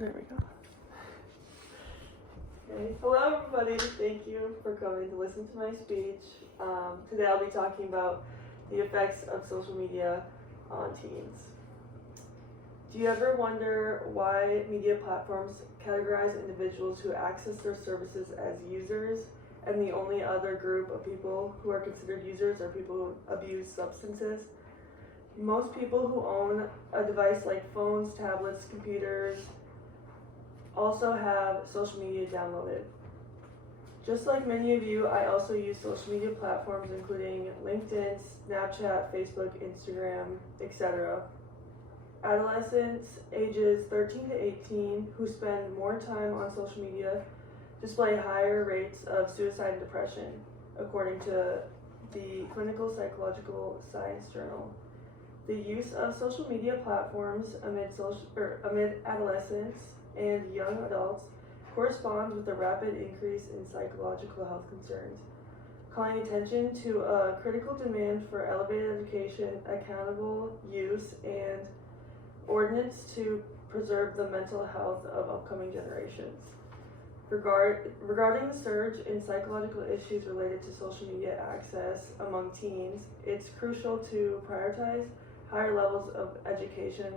There we go. Okay. Hello everybody, thank you for coming to listen to my speech. Today I'll be talking about the effects of social media on teens. Do you ever wonder why media platforms categorize individuals who access their services as users, and the only other group of people who are considered users are people who abuse substances? Most people who own a device like phones, tablets, computers, also have social media downloaded. Just like many of you, I also use social media platforms including LinkedIn, Snapchat, Facebook, Instagram, etc. Adolescents ages 13 to 18 who spend more time on social media display higher rates of suicide and depression, according to the Clinical Psychological Science Journal. The use of social media platforms amid adolescents and young adults corresponds with a rapid increase in psychological health concerns, calling attention to a critical demand for elevated education, accountable use, and ordinance to preserve the mental health of upcoming generations. Regarding the surge in psychological issues related to social media access among teens, it's crucial to prioritize higher levels of education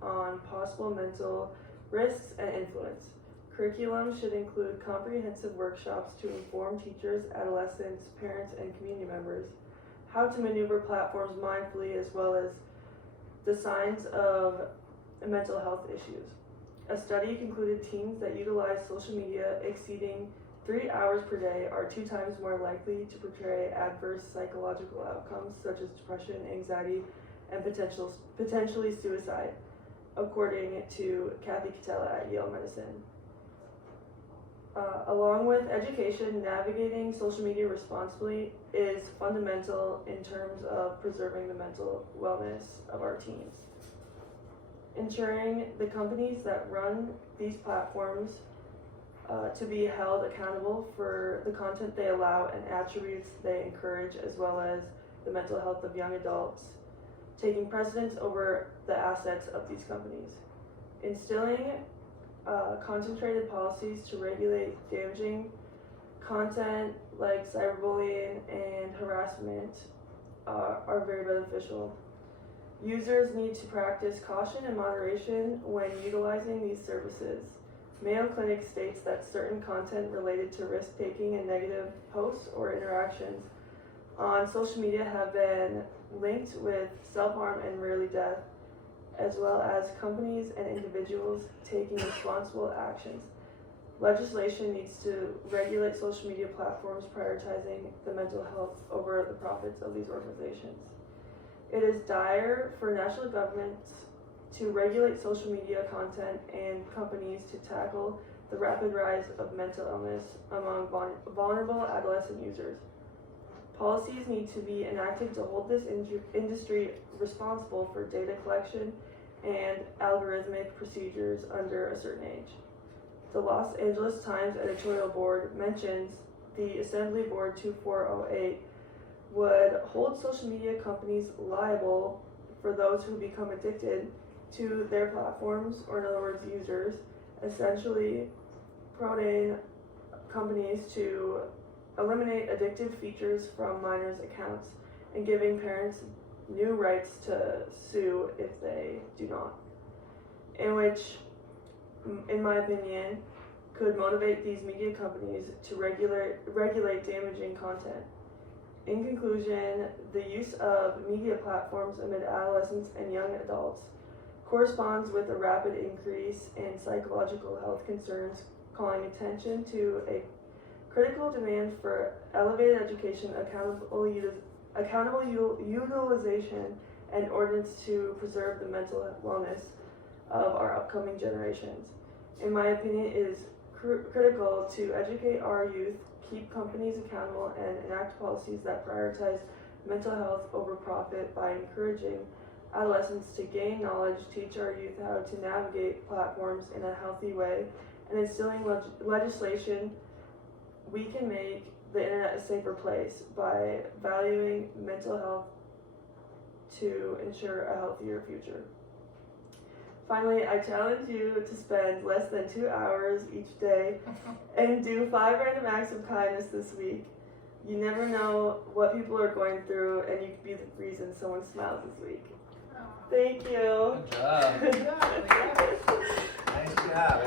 on possible mental risks and influence. Curriculum should include comprehensive workshops to inform teachers, adolescents, parents, and community members how to maneuver platforms mindfully, as well as the signs of mental health issues. A study concluded teens that utilize social media exceeding 3 hours per day are 2 times more likely to portray adverse psychological outcomes such as depression, anxiety, and potentially suicide, according to Kathy Catella at Yale Medicine. Along with education, navigating social media responsibly is fundamental in terms of preserving the mental wellness of our teens. Ensuring the companies that run these platforms to be held accountable for the content they allow and attributes they encourage, as well as the mental health of young adults, taking precedence over the assets of these companies. Instilling concentrated policies to regulate damaging content like cyberbullying and harassment are very beneficial. Users need to practice caution and moderation when utilizing these services. Mayo Clinic states that certain content related to risk-taking and negative posts or interactions on social media have been linked with self-harm and rarely death, as well as companies and individuals taking responsible actions. Legislation needs to regulate social media platforms, prioritizing the mental health over the profits of these organizations. It is dire for national governments to regulate social media content and companies to tackle the rapid rise of mental illness among vulnerable adolescent users. Policies need to be enacted to hold this industry responsible for data collection and algorithmic procedures under a certain age. The Los Angeles Times editorial board mentions the Assembly Board 2408 would hold social media companies liable for those who become addicted to their platforms, or in other words, users, essentially prodding companies to eliminate addictive features from minors' accounts and giving parents new rights to sue if they do not, in which, in my opinion, could motivate these media companies to regulate damaging content. In conclusion, the use of media platforms amid adolescents and young adults corresponds with a rapid increase in psychological health concerns, calling attention to a critical demand for elevated education, accountable utilization, and ordinance to preserve the mental wellness of our upcoming generations. In my opinion, it is critical to educate our youth, keep companies accountable, and enact policies that prioritize mental health over profit by encouraging adolescents to gain knowledge, teach our youth how to navigate platforms in a healthy way, and instilling legislation. We can make the internet a safer place by valuing mental health to ensure a healthier future. Finally, I challenge you to spend less than 2 hours each day and do 5 random acts of kindness this week. You never know what people are going through, and you could be the reason someone smiles this week. Thank you. Good job. Good job. Nice job.